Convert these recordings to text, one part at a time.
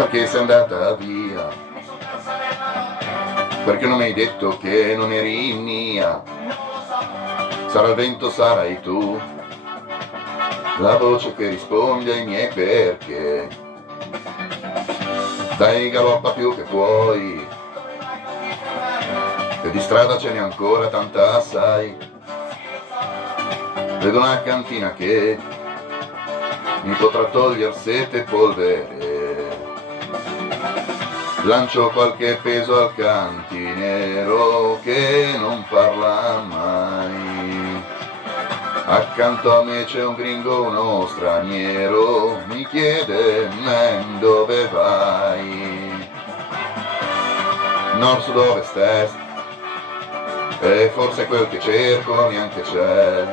perché sei andata via? Perché non mi hai detto che non eri mia? Sarà il vento, sarai tu, la voce che risponde ai miei perché. Dai, galoppa più che puoi, e di strada ce n'è ancora tanta assai. Vedo una cantina che mi potrà toglier sete e polvere. Lancio qualche peso al cantinero che non parla mai. Accanto a me c'è un gringo, uno straniero, mi chiede, man, dove vai? Nord, sud, ovest, est, e forse quel che cerco neanche c'è.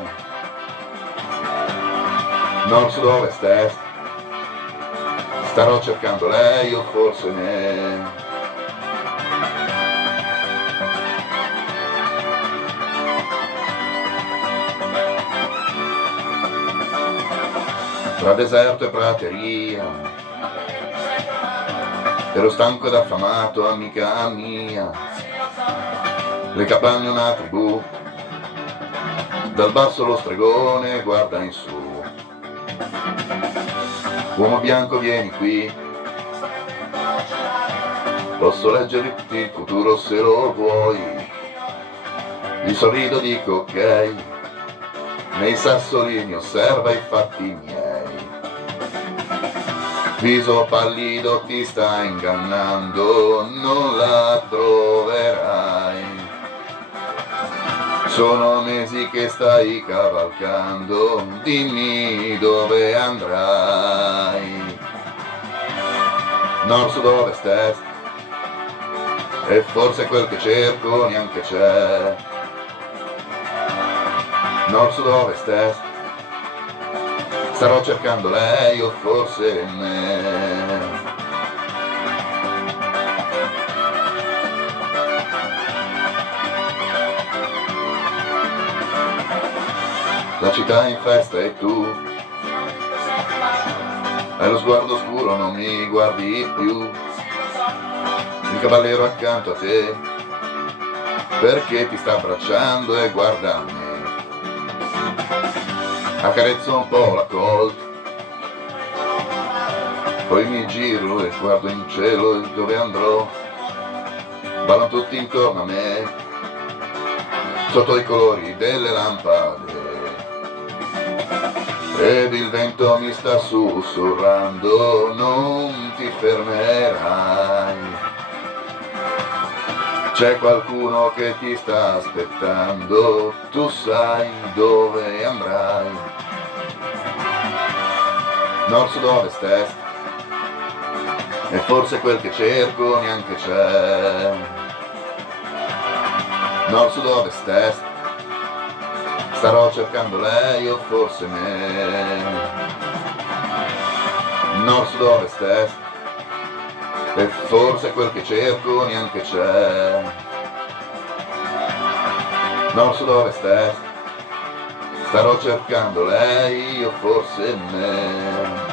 Nord, sud, ovest, est, starò cercando lei o forse me. Tra deserto e prateria, ero stanco ed affamato, amica mia. Le capanne una tribù, dal basso lo stregone guarda in su. Uomo bianco vieni qui, posso leggerti il futuro se lo vuoi. Gli sorrido, dico ok, nei sassolini osserva i fatti miei. Viso pallido ti sta ingannando, non la troverai. Sono mesi che stai cavalcando, dimmi dove andrai. Nord, sud, ovest, est, e forse quel che cerco neanche c'è. Nord, sud, ovest, est, starò cercando lei o forse me. La città è in festa e tu hai lo sguardo scuro, non mi guardi più. Il cavaliere accanto a te perché ti sta abbracciando e guarda me. Accarezzo un po' la colt, poi mi giro e guardo in cielo e dove andrò. Ballano tutti intorno a me, sotto i colori delle lampade, ed il vento mi sta sussurrando, non ti fermerai. C'è qualcuno che ti sta aspettando, tu sai dove andrai. Nord, sud, ovest, est, e forse quel che cerco neanche c'è. Nord, sud, ovest, est, starò cercando lei o forse me. Nord, sud, ovest, est, e forse quel che cerco neanche c'è. Nord, sud, ovest, est, starò cercando lei o forse me.